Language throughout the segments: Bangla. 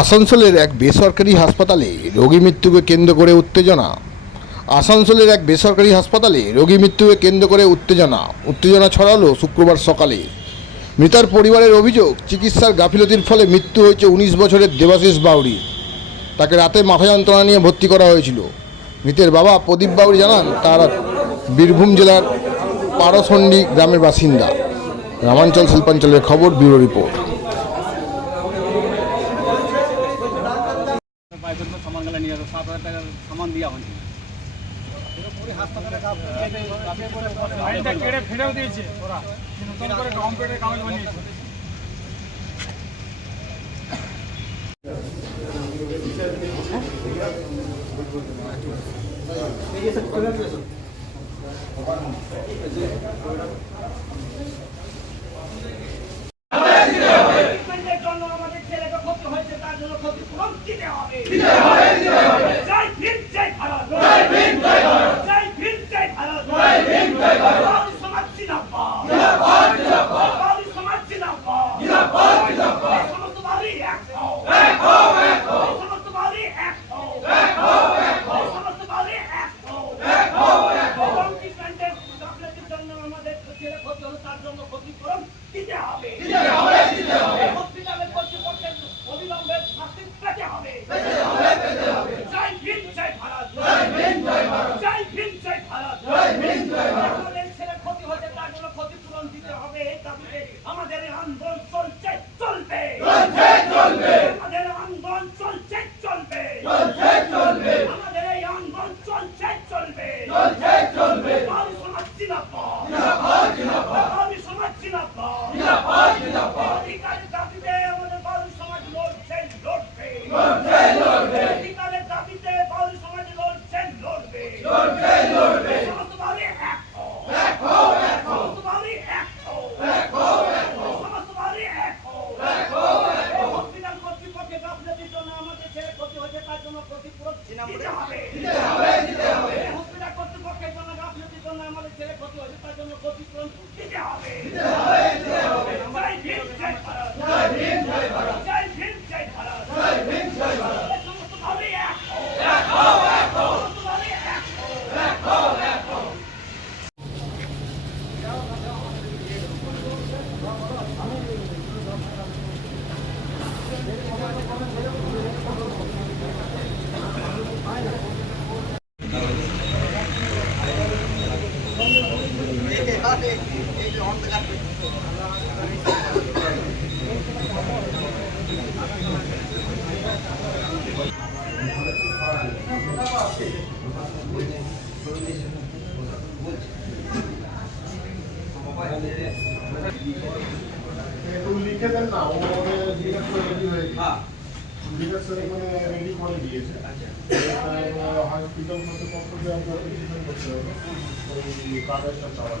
আসানসোলের এক বেসরকারি হাসপাতালে রোগী মৃত্যুকে কেন্দ্র করে উত্তেজনা। আসানসোলের এক বেসরকারি হাসপাতালে রোগী মৃত্যুকে কেন্দ্র করে উত্তেজনা। উত্তেজনা ছড়ালো শুক্রবার সকালে। মৃতার পরিবারের অভিযোগ, চিকিৎসার গাফিলতির ফলে মৃত্যু হয়েছে উনিশ বছরের দেবাশিস বাউরি তাকে রাতে মাথা যন্ত্রণা নিয়ে ভর্তি করা হয়েছিল। মৃতের বাবা প্রদীপ বাউরি জানান, তারা বীরভূম জেলার পারসন্ডি গ্রামের বাসিন্দা। গ্রামাঞ্চল শিল্পাঞ্চলের খবর, ব্যুরো রিপোর্ট বাইকের তো সামান গেলে নিয়ে আসো সাত হাজার টাকার সামান দেওয়া কেড়ে ফেলেও দিয়েছে নতুন করে কম্পিউটার কাগজ বানিয়েছে നമ്മുടെ লিখে দেন না ও করে রেডি হয়ে জিজ্ঞেস করে রেডি করে দিয়েছে। হসপিটাল যে আমরা করতে হবে। কাগজটা চাওয়ার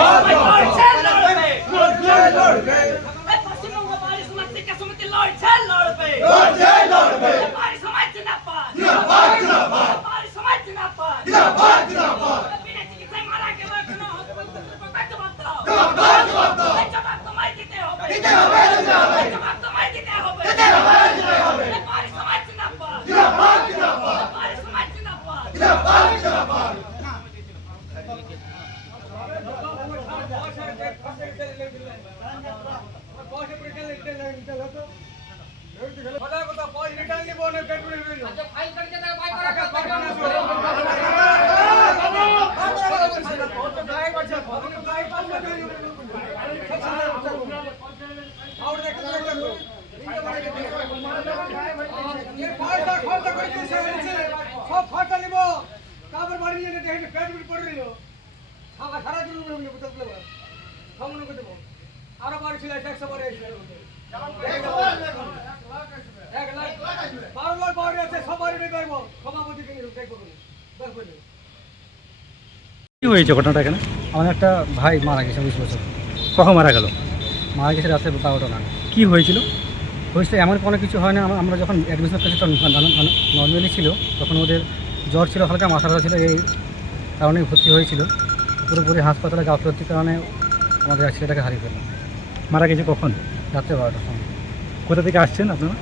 লড়ছে লড়বে। জিন্দাবাদ। জিন্দাবাদ জিন্দাবাদ। জিন্দাবাদ। তারপর বাড়ি নিয়ে দেখেন পেট পেট পড়ে রইল সারা কি হয়েছে ঘটনাটা এখানে? আমার একটা ভাই মারা গেছে বিশ বছর। কখন মারা গেল? মারা গেছে রাতে বারোটা না কি হয়েছিল? হয়েছে এমন কোনো কিছু হয় না। আমরা- যখন অ্যাডমিশন করেছি তখন নর্মালি ছিল তখন ওদের জ্বর ছিল হালকা মাথা ব্যথা ছিল এই কারণে ভর্তি হয়েছিল। পুরোপুরি হাসপাতালে গাফলতির কারণে আমাদের ছেলেটাকে হারিয়ে ফেললাম। মারা গেছে কখন? রাত্রে বারোটার সময়। কোথা থেকে আসছেন আপনারা?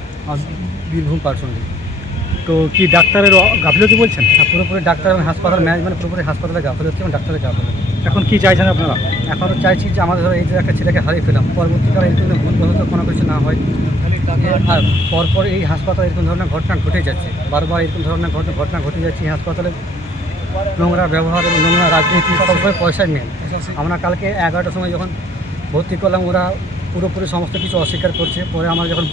বীরভূম পার্সন্ডি তো কি ডাক্তারের গাফিলতি বলছেন? আর পুরোপুরি ডাক্তার হাসপাতাল ম্যানেজমেন্ট পুরোপুরি হাসপাতালে গাফলতি এবং ডাক্তারের গাফলতি। এখন কি চাইছেন আপনারা? এখনও চাইছি যে আমাদের এই যে একটা ছেলেকে হারিয়ে ফেলাম। পরবর্তীকালে এরকম ভুলবশত কোনো কিছু না হয়। আর পরপর এই হাসপাতালে এরকম ধরনের ঘটনা ঘটে যাচ্ছে। বারবার এরকম ধরনের ঘটনা ঘটনা ঘটে যাচ্ছে এই হাসপাতালে। নোংরা ব্যবহার এবং নোংরা রাজনীতি, সবসময় পয়সায় মেন আমরা কালকে এগারোটার সময় যখন ভর্তি করলাম, ওরা পুরোপুরি সমস্ত কিছু অস্বীকার করছে। পরে আমরা যখন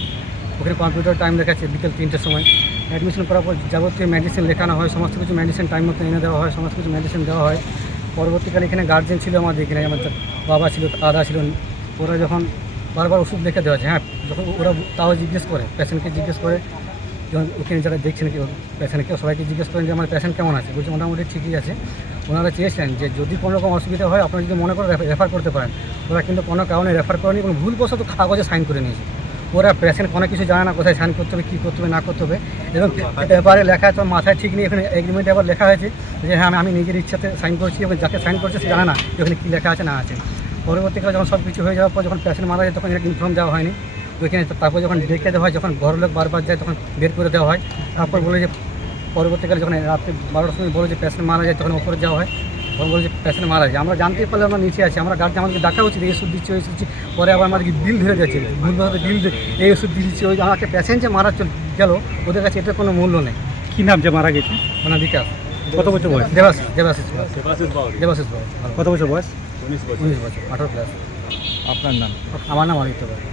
ওখানে কম্পিউটার টাইম দেখাচ্ছে বিকেল তিনটের সময় অ্যাডমিশন করার পর যাবতীয় মেডিসিন লেখানো হয়, সমস্ত কিছু মেডিসিন টাইম মতো এনে দেওয়া হয়, সমস্ত কিছু মেডিসিন দেওয়া হয়। পরবর্তীকালে এখানে গার্জেন ছিল আমাদের, এখানে আমার বাবা ছিল, দাদা ছিল, ওরা যখন বারবার ওষুধ লিখে দেওয়া আছে হ্যাঁ যখন ওরা তাও জিজ্ঞেস করে পেশেন্টকে জিজ্ঞেস করে, যখন ওখানে যারা দেখছেন কেউ পেশেন্টকে সবাইকে জিজ্ঞেস করেন যে আমার পেশেন্ট কেমন আছে, বলছে মোটামুটি ঠিকই আছে। ওনারা চেয়েছেন যে যদি কোনো রকম অসুবিধা হয়, আপনারা যদি মনে করে রেফার করতে পারেন। ওরা কিন্তু কোনো কারণে রেফার করেনি এবং ভুলবশত কাগজে সাইন করে নিয়েছে। ওরা পেশেন্ট কোনো কিছু জানে না কোথায় সাইন করতে হবে, কী করতে হবে, না করতে হবে। এবং এবারে লেখা ওর মাথায় ঠিক নেই, এখানে এগ্রিমেন্টে আবার লেখা হয়েছে যে হ্যাঁ আমি- নিজের ইচ্ছাতে সাইন করছি এবং যাকে সাইন করছে সে জানে না যে ওখানে কী লেখা আছে, না আছে। পরবর্তীকালে যখন সব কিছু হয়ে যাওয়ার পর যখন পেশেন্ট মারা যায়, তখন এটা ইনফর্ম দেওয়া হয়নি। ওইখানে তারপর যখন ডেকে দেওয়া হয়, যখন ঘরলোক বারবার যায়, তখন বের করে দেওয়া হয়। তারপর বলে যে, পরবর্তীকালে যখন রাত্রে বারোটার সময় বলে যে পেশেন্ট মারা যায়, তখন ওপরে যাওয়া হয়। তখন বলে যে পেশেন্ট মারা যায় আমরা জানতে পারলে আমরা নিচে আছি। আমরা গার্জেন আমাদেরকে ডাকা উচিত এই ওষুধ দিচ্ছি ওই ওষুধ দিচ্ছি। পরে আবার আমাদেরকে বিল ধরে যাচ্ছে ভুলভাবে বিল এই ওষুধ দিয়ে দিচ্ছি ওই আমাকে পেশেন্ট যে মারা চল গেল ওদের কাছে এটার কোনো মূল্য নেই। কী নাম যে মারা গেছে? ওনার বিকাশ। কত বছর বয়স? দেবাশিস দেবাশিস দেবাশিস কত বছর বয়স? উনিশ বছর। আঠারো প্লাস আপনার নাম? আমার নাম আদিত্য বাবু